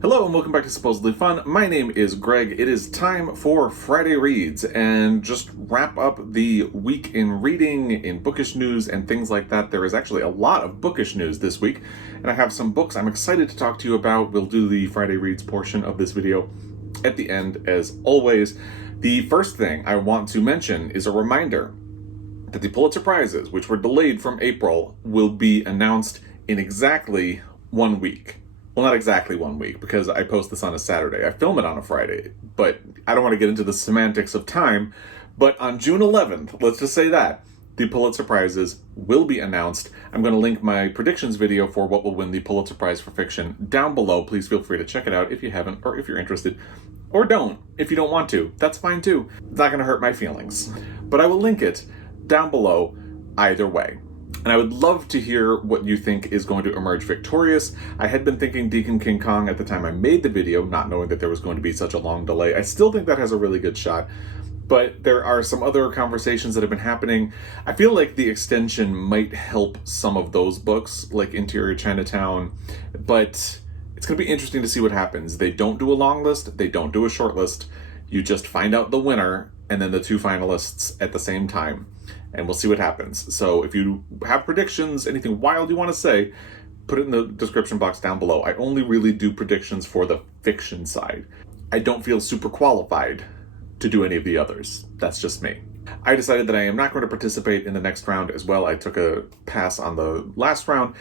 Hello and welcome back to Supposedly Fun. My name is Greg. It is time for Friday Reads and just wrap up the week in reading, in bookish news, and things like that. There is actually a lot of bookish news this week, and I have some books I'm excited to talk to you about. We'll do the Friday Reads portion of this video at the end, as always. The first thing I want to mention is a reminder that the Pulitzer Prizes, which were delayed from April, will be announced in exactly 1 week. Well, not exactly 1 week, because I post this on a Saturday. I film it on a Friday, but I don't want to get into the semantics of time. But on June 11th, let's just say that, the Pulitzer Prizes will be announced. I'm going to link my predictions video for what will win the Pulitzer Prize for Fiction down below. Please feel free to check it out if you haven't, or if you're interested. Or don't, if you don't want to. That's fine too. It's not going to hurt my feelings. But I will link it down below either way. And I would love to hear what you think is going to emerge victorious. I had been thinking Deacon King Kong at the time I made the video, not knowing that there was going to be such a long delay. I still think that has a really good shot, but there are some other conversations that have been happening. I feel like the extension might help some of those books, like Interior Chinatown, but it's going to be interesting to see what happens. They don't do a long list, they don't do a short list. You just find out the winner and then the two finalists at the same time. And we'll see what happens. So if you have predictions, anything wild you want to say, put it in the description box down below. I only really do predictions for the fiction side. I don't feel super qualified to do any of the others. That's just me. I decided that I am not going to participate in the next round as well. I took a pass on the last round.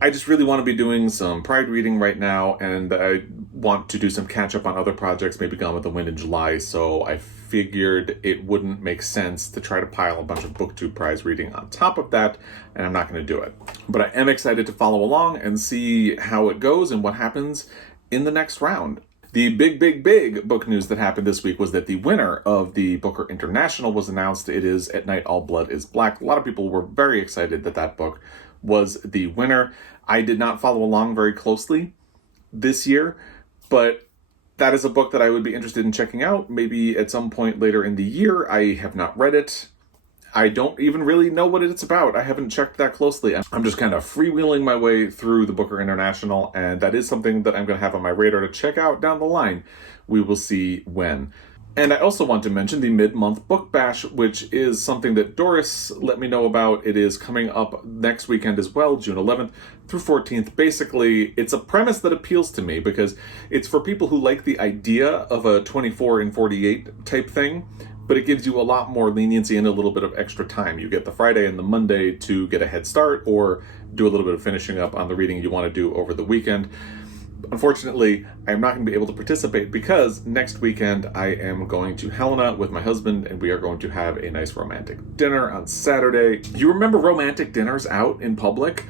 I just really want to be doing some Pride reading right now, and I want to do some catch up on other projects, maybe Gone with the Wind in July, so I figured it wouldn't make sense to try to pile a bunch of BookTube Prize reading on top of that, and I'm not going to do it. But I am excited to follow along and see how it goes and what happens in the next round. The big book news that happened this week was that the winner of the Booker International was announced. It is At Night All Blood is Black. A lot of people were very excited that that book was the winner. I did not follow along very closely this year, but that is a book that I would be interested in checking out, maybe at some point later in the year. I have not read it. I don't even really know what it's about. I haven't checked that closely. I'm just kind of freewheeling my way through the Booker International, and that is something that I'm going to have on my radar to check out down the line. We will see when. And I also want to mention the mid-month book bash, which is something that Doris let me know about. It is coming up next weekend as well, June 11th through 14th. Basically, it's a premise that appeals to me because it's for people who like the idea of a 24 and 48 type thing, but it gives you a lot more leniency and a little bit of extra time. You get the Friday and the Monday to get a head start or do a little bit of finishing up on the reading you want to do over the weekend. Unfortunately, I am not going to be able to participate because next weekend I am going to Helena with my husband, and we are going to have a nice romantic dinner on Saturday. You remember romantic dinners out in public?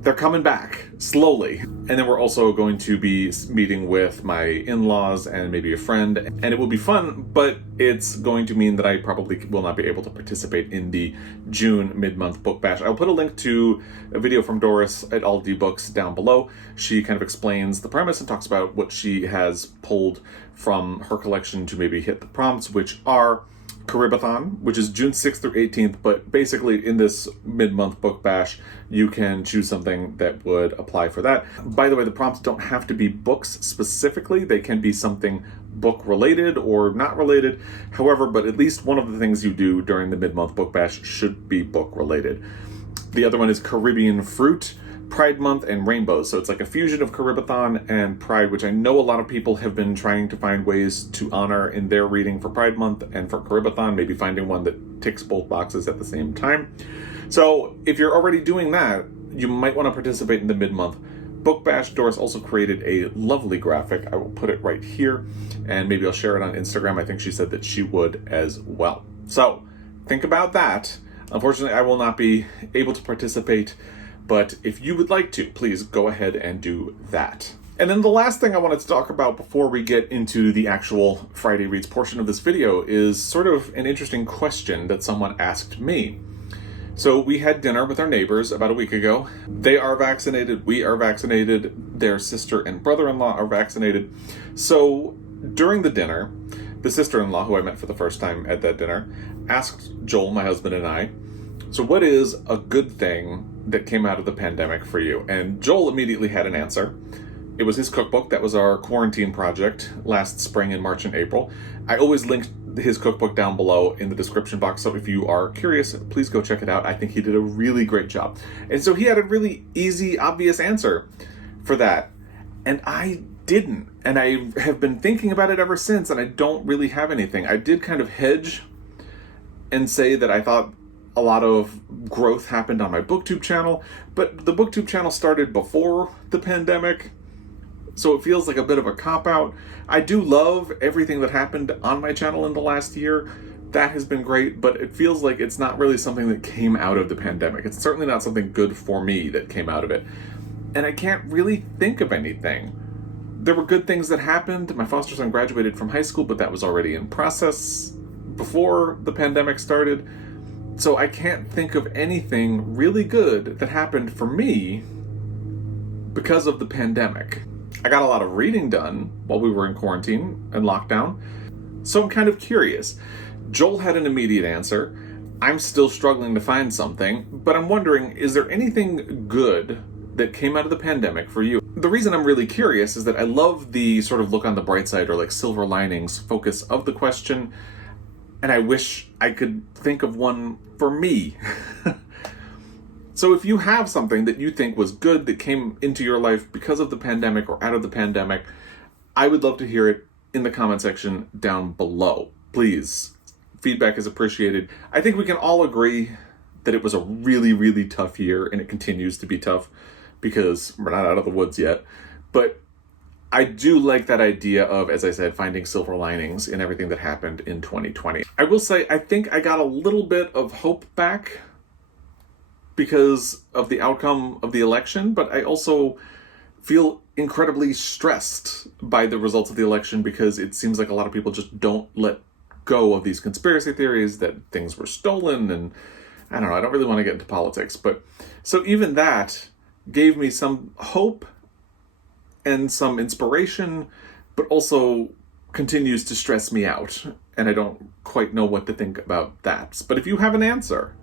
They're coming back slowly. And then we're also going to be meeting with my in-laws and maybe a friend, and it will be fun, but it's going to mean that I probably will not be able to participate in the June mid-month book bash. I'll put a link to a video from Doris at All D Books down below. She kind of explains the premise and talks about what she has pulled from her collection to maybe hit the prompts, which are Caribathon, which is June 6th through 18th, but basically in this mid-month book bash, you can choose something that would apply for that. By the way, the prompts don't have to be books specifically. They can be something book-related or not related. However, but at least one of the things you do during the mid-month book bash should be book-related. The other one is Caribbean Fruit, Pride Month, and Rainbows. So it's like a fusion of Caribathon and Pride, which I know a lot of people have been trying to find ways to honor in their reading for Pride Month and for Caribathon, maybe finding one that ticks both boxes at the same time. So if you're already doing that, you might want to participate in the mid-month book bash. Doris also created a lovely graphic. I will put it right here, and maybe I'll share it on Instagram. I think she said that she would as well. So think about that. Unfortunately, I will not be able to participate, but if you would like to, please go ahead and do that. And then the last thing I wanted to talk about before we get into the actual Friday Reads portion of this video is sort of an interesting question that someone asked me. So we had dinner with our neighbors about a week ago. They are vaccinated, we are vaccinated, their sister and brother-in-law are vaccinated. So during the dinner, the sister-in-law, who I met for the first time at that dinner, asked Joel, my husband, and I, so what is a good thing that came out of the pandemic for you? And Joel immediately had an answer. It was his cookbook. That was our quarantine project last spring in March and April. I always linked his cookbook down below in the description box, so if you are curious, please go check it out. I think he did a really great job. And so he had a really easy, obvious answer for that. And I didn't. And I have been thinking about it ever since, and I don't really have anything. I did kind of hedge and say that I thought a lot of growth happened on my BookTube channel, but the BookTube channel started before the pandemic, so it feels like a bit of a cop-out. I do love everything that happened on my channel in the last year. That has been great, but it feels like it's not really something that came out of the pandemic. It's certainly not something good for me that came out of it. And I can't really think of anything. There were good things that happened. My foster son graduated from high school, but that was already in process before the pandemic started. So I can't think of anything really good that happened for me because of the pandemic. I got a lot of reading done while we were in quarantine and lockdown, so I'm kind of curious. Joel had an immediate answer. I'm still struggling to find something, but I'm wondering, is there anything good that came out of the pandemic for you? The reason I'm really curious is that I love the sort of look on the bright side or like silver linings focus of the question, and I wish I could think of one for me. So if you have something that you think was good that came into your life because of the pandemic or out of the pandemic, I would love to hear it in the comment section down below. Please, feedback is appreciated. I think we can all agree that it was a really, really tough year, and it continues to be tough because we're not out of the woods yet. But I do like that idea of, as I said, finding silver linings in everything that happened in 2020. I will say, I think I got a little bit of hope back because of the outcome of the election, but I also feel incredibly stressed by the results of the election because it seems like a lot of people just don't let go of these conspiracy theories that things were stolen, and I don't know, I don't really want to get into politics, but so even that gave me some hope and some inspiration, but also continues to stress me out, and I don't quite know what to think about that. But if you have an answer,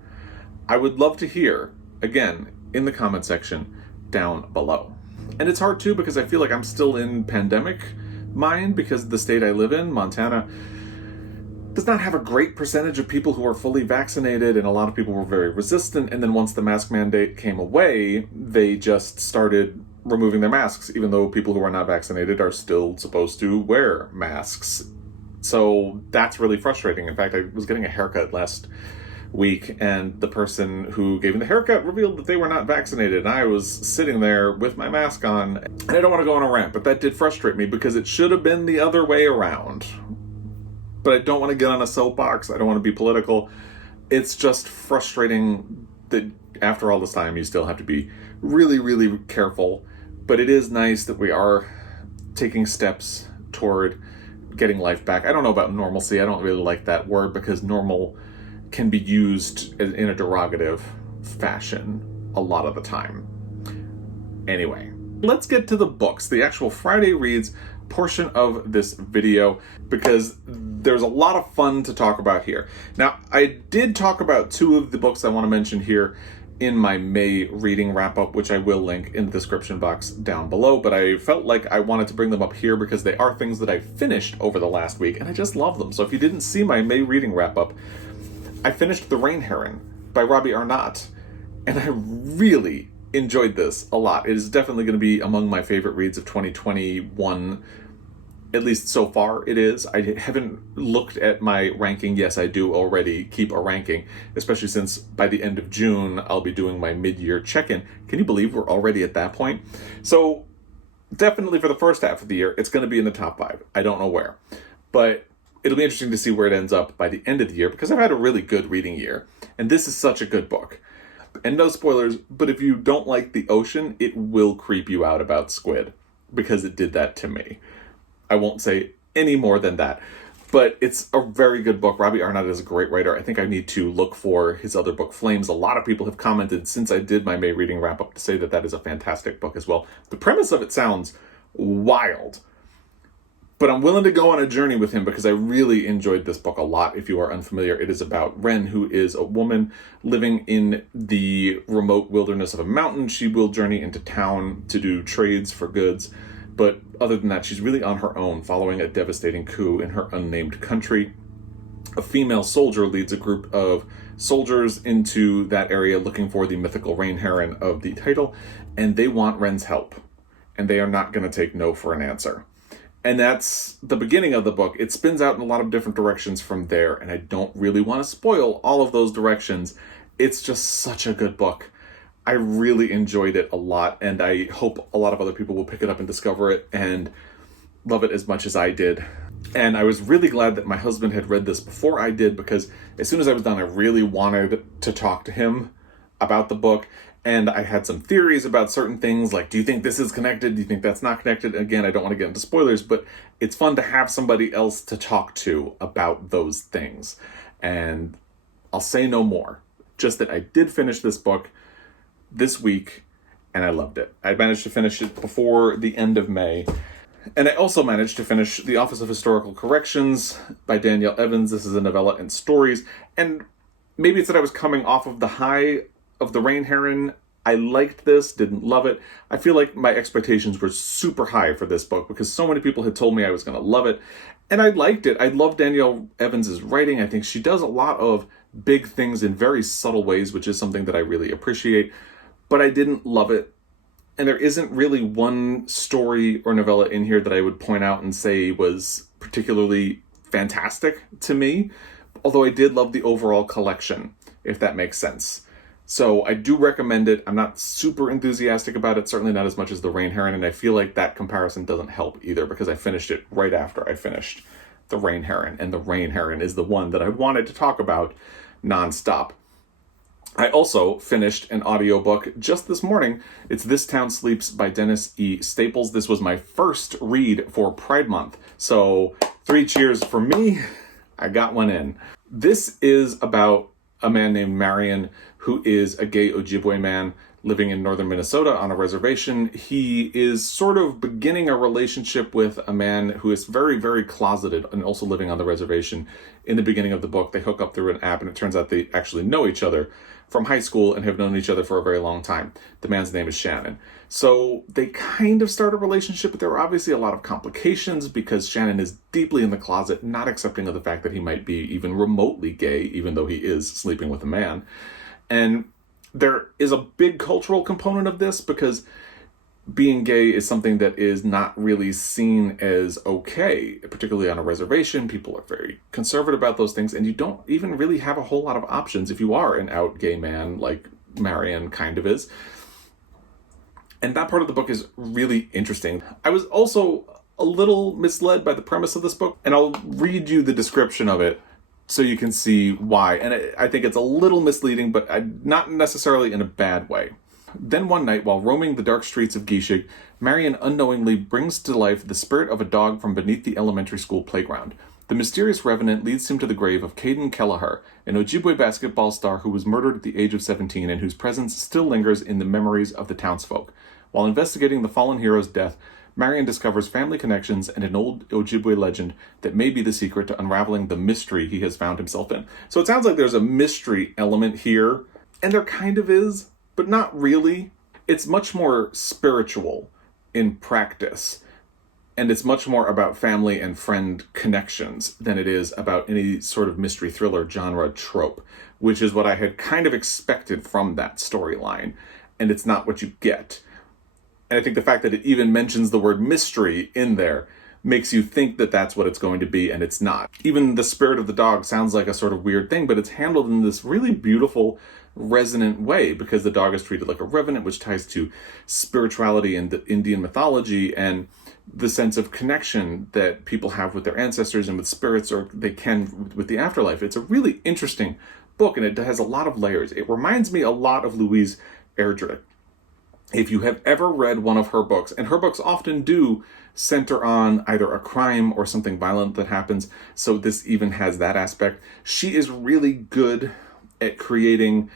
I would love to hear, again, in the comment section down below. And it's hard too because I feel like I'm still in pandemic mind because the state I live in, Montana, does not have a great percentage of people who are fully vaccinated, and a lot of people were very resistant. And then once the mask mandate came away, they just started removing their masks, even though people who are not vaccinated are still supposed to wear masks. So that's really frustrating. In fact, I was getting a haircut last week, and the person who gave me the haircut revealed that they were not vaccinated, and I was sitting there with my mask on. And I don't want to go on a rant, but that did frustrate me because it should have been the other way around. But I don't want to get on a soapbox. I don't want to be political. It's just frustrating that after all this time, you still have to be really, really careful. But it is nice that we are taking steps toward getting life back. I don't know about normalcy. I don't really like that word because normal can be used in a derogative fashion a lot of the time. Anyway, let's get to the books, the actual Friday Reads portion of this video, because there's a lot of fun to talk about here. Now, I did talk about two of the books I want to mention here in my May reading wrap-up, which I will link in the description box down below, but I felt like I wanted to bring them up here because they are things that I finished over the last week, and I just love them. So if you didn't see my May reading wrap-up, I finished The Rain Heron by Robbie Arnott, and I really enjoyed this a lot. It is definitely going to be among my favorite reads of 2021, at least so far it is. I haven't looked at my ranking. Yes, I do already keep a ranking, especially since by the end of June, I'll be doing my mid-year check-in. Can you believe we're already at that point? So definitely for the first half of the year, it's going to be in the top 5. I don't know where, but it'll be interesting to see where it ends up by the end of the year because I've had a really good reading year, and this is such a good book. And no spoilers, but if you don't like the ocean, it will creep you out about squid because it did that to me. I won't say any more than that, but it's a very good book. Robbie Arnott is a great writer. I think I need to look for his other book, Flames. A lot of people have commented since I did my May reading wrap-up to say that that is a fantastic book as well. The premise of it sounds wild, but I'm willing to go on a journey with him because I really enjoyed this book a lot. If you are unfamiliar, it is about Wren, who is a woman living in the remote wilderness of a mountain. She will journey into town to do trades for goods, But other than that, she's really on her own following a devastating coup in her unnamed country. A female soldier leads a group of soldiers into that area looking for the mythical Rain Heron of the title, and they want Ren's help. And they are not going to take no for an answer. And that's the beginning of the book. It spins out in a lot of different directions from there, and I don't really want to spoil all of those directions. It's just such a good book. I really enjoyed it a lot, and I hope a lot of other people will pick it up and discover it and love it as much as I did. And I was really glad that my husband had read this before I did, because as soon as I was done, I really wanted to talk to him about the book. And I had some theories about certain things, like, do you think this is connected? Do you think that's not connected? Again, I don't want to get into spoilers, but it's fun to have somebody else to talk to about those things. And I'll say no more. Just that I did finish this book this week, and I loved it. I managed to finish it before the end of May. And I also managed to finish The Office of Historical Corrections by Danielle Evans. This is a novella and stories. And maybe it's that I was coming off of the high of the Rain Heron. I liked this, didn't love it. I feel like my expectations were super high for this book because so many people had told me I was going to love it. And I liked it. I love Danielle Evans's writing. I think she does a lot of big things in very subtle ways, which is something that I really appreciate. But I didn't love it. And there isn't really one story or novella in here that I would point out and say was particularly fantastic to me. Although I did love the overall collection, if that makes sense. So I do recommend it. I'm not super enthusiastic about it, certainly not as much as the Rain Heron, and I feel like that comparison doesn't help either because I finished it right after I finished the Rain Heron, and the Rain Heron is the one that I wanted to talk about nonstop. I also finished an audiobook just this morning. It's This Town Sleeps by Dennis E. Staples. This was my first read for Pride Month. So 3 cheers for me. I got one in. This is about a man named Marion who is a gay Ojibwe man living in northern Minnesota on a reservation. He is sort of beginning a relationship with a man who is very, very closeted and also living on the reservation. In the beginning of the book, they hook up through an app, and it turns out they actually know each other from high school and have known each other for a very long time. The man's name is Shannon. So they kind of start a relationship, but there are obviously a lot of complications because Shannon is deeply in the closet, not accepting of the fact that he might be even remotely gay, even though he is sleeping with a man. And there is a big cultural component of this because being gay is something that is not really seen as okay, particularly on a reservation. People are very conservative about those things, and you don't even really have a whole lot of options if you are an out gay man like Marion kind of is. And that part of the book is really interesting. I was also a little misled by the premise of this book, and I'll read you the description of it so you can see why. And I think it's a little misleading, but not necessarily in a bad way. Then one night, while roaming the dark streets of Gishig, Marion unknowingly brings to life the spirit of a dog from beneath the elementary school playground. The mysterious revenant leads him to the grave of Caden Kelleher, an Ojibwe basketball star who was murdered at the age of 17 and whose presence still lingers in the memories of the townsfolk. While investigating the fallen hero's death, Marion discovers family connections and an old Ojibwe legend that may be the secret to unraveling the mystery he has found himself in. So it sounds like there's a mystery element here, and there kind of is, but not really. It's much more spiritual in practice, and it's much more about family and friend connections than it is about any sort of mystery thriller genre trope, which is what I had kind of expected from that storyline, and it's not what you get. And I think the fact that it even mentions the word mystery in there makes you think that that's what it's going to be, and it's not. Even the spirit of the dog sounds like a sort of weird thing, but it's handled in this really beautiful, resonant way because the dog is treated like a revenant, which ties to spirituality and the Indian mythology and the sense of connection that people have with their ancestors and with spirits, or they can with the afterlife. It's a really interesting book, and it has a lot of layers. It reminds me a lot of Louise Erdrich. If you have ever read one of her books, and her books often do center on either a crime or something violent that happens, so this even has that aspect. She is really good at creating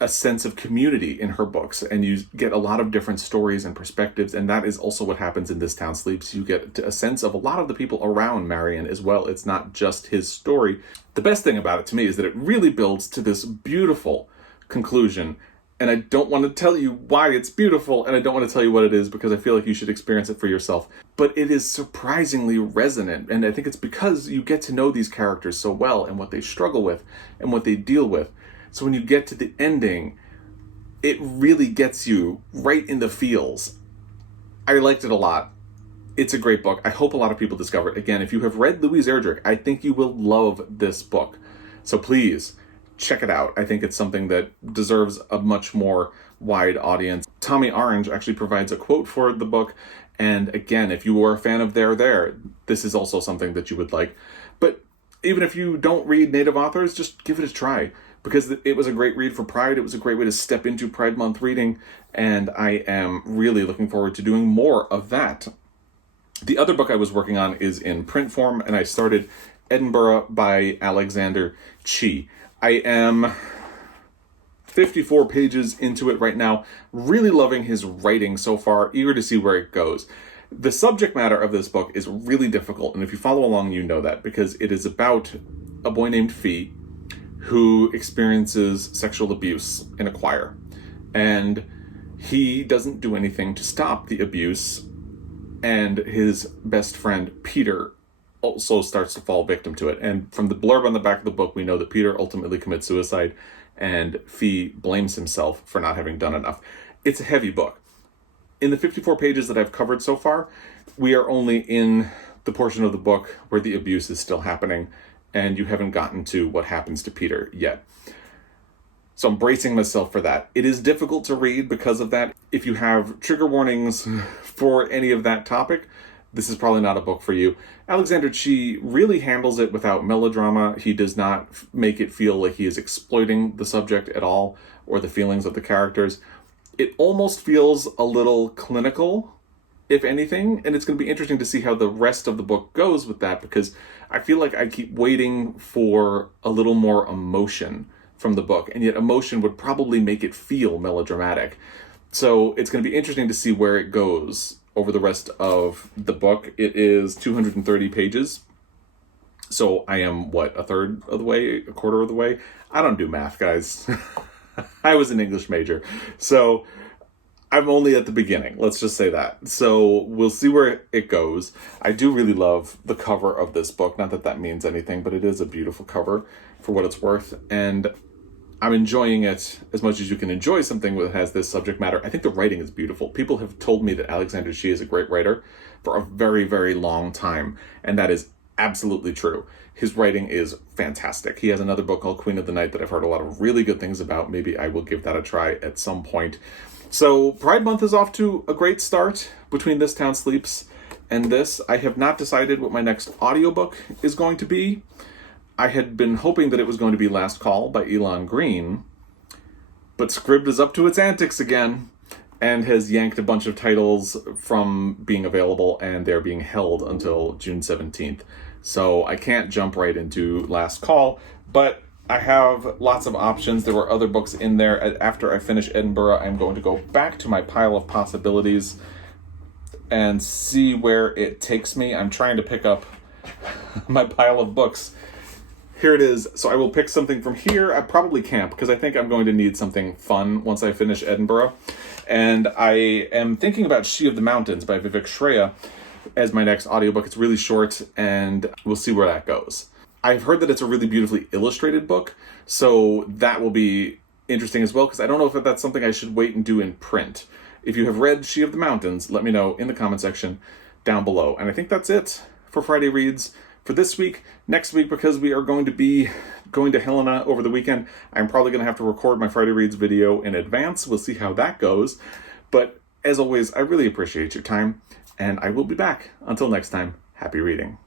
a sense of community in her books, and you get a lot of different stories and perspectives, and that is also what happens in This Town Sleeps. You get a sense of a lot of the people around Marion as well. It's not just his story. The best thing about it to me is that it really builds to this beautiful conclusion And I don't want to tell you why it's beautiful, and I don't want to tell you what it is because I feel like you should experience it for yourself. But it is surprisingly resonant, and I think it's because you get to know these characters so well and what they struggle with and what they deal with. So when you get to the ending, it really gets you right in the feels. I liked it a lot. It's a great book. I hope a lot of people discover it. Again, if you have read Louise Erdrich, I think you will love this book. So please, check it out. I think it's something that deserves a much more wide audience. Tommy Orange actually provides a quote for the book. And again, if you are a fan of There, this is also something that you would like. But even if you don't read Native authors, just give it a try. Because it was a great read for Pride. It was a great way to step into Pride Month reading. And I am really looking forward to doing more of that. The other book I was working on is in print form, and I started Edinburgh by Alexander Chee. I am 54 pages into it right now, really loving his writing so far, eager to see where it goes. The subject matter of this book is really difficult, and if you follow along, you know that, because it is about a boy named Fee who experiences sexual abuse in a choir. And he doesn't do anything to stop the abuse, and his best friend, Peter, also starts to fall victim to it. And from the blurb on the back of the book, we know that Peter ultimately commits suicide, and Fee blames himself for not having done enough. It's a heavy book. In the 54 pages that I've covered so far, we are only in the portion of the book where the abuse is still happening, and you haven't gotten to what happens to Peter yet. So I'm bracing myself for that. It is difficult to read because of that. If you have trigger warnings for any of that topic, this is probably not a book for you. Alexander Chee really handles it without melodrama. He does not make it feel like he is exploiting the subject at all or the feelings of the characters. It almost feels a little clinical, if anything, and it's going to be interesting to see how the rest of the book goes with that, because I feel like I keep waiting for a little more emotion from the book, and yet emotion would probably make it feel melodramatic. So it's going to be interesting to see where it goes over the rest of the book. It is 230 pages. So I am, a third of the way, a quarter of the way? I don't do math, guys. I was an English major. So I'm only at the beginning, let's just say that. So we'll see where it goes. I do really love the cover of this book. Not that that means anything, but it is a beautiful cover for what it's worth. And I'm enjoying it as much as you can enjoy something that has this subject matter. I think the writing is beautiful. People have told me that Alexander Chee is a great writer for a very, very long time. And that is absolutely true. His writing is fantastic. He has another book called Queen of the Night that I've heard a lot of really good things about. Maybe I will give that a try at some point. So Pride Month is off to a great start between This Town Sleeps and this. I have not decided what my next audiobook is going to be. I had been hoping that it was going to be Last Call by Elon Green, but Scribd is up to its antics again and has yanked a bunch of titles from being available, and they're being held until June 17th. So I can't jump right into Last Call, but I have lots of options. There were other books in there. After I finish Edinburgh, I'm going to go back to my pile of possibilities and see where it takes me. I'm trying to pick up my pile of books. Here it is. So I will pick something from here. I probably can't, because I think I'm going to need something fun once I finish Edinburgh. And I am thinking about She of the Mountains by Vivek Shraya as my next audiobook. It's really short, and we'll see where that goes. I've heard that it's a really beautifully illustrated book, so that will be interesting as well, because I don't know if that's something I should wait and do in print. If you have read She of the Mountains, let me know in the comment section down below. And I think that's it for Friday Reads for this week. Next week, because we are going to be going to Helena over the weekend, I'm probably going to have to record my Friday Reads video in advance. We'll see how that goes. But as always, I really appreciate your time, and I will be back. Until next time, happy reading.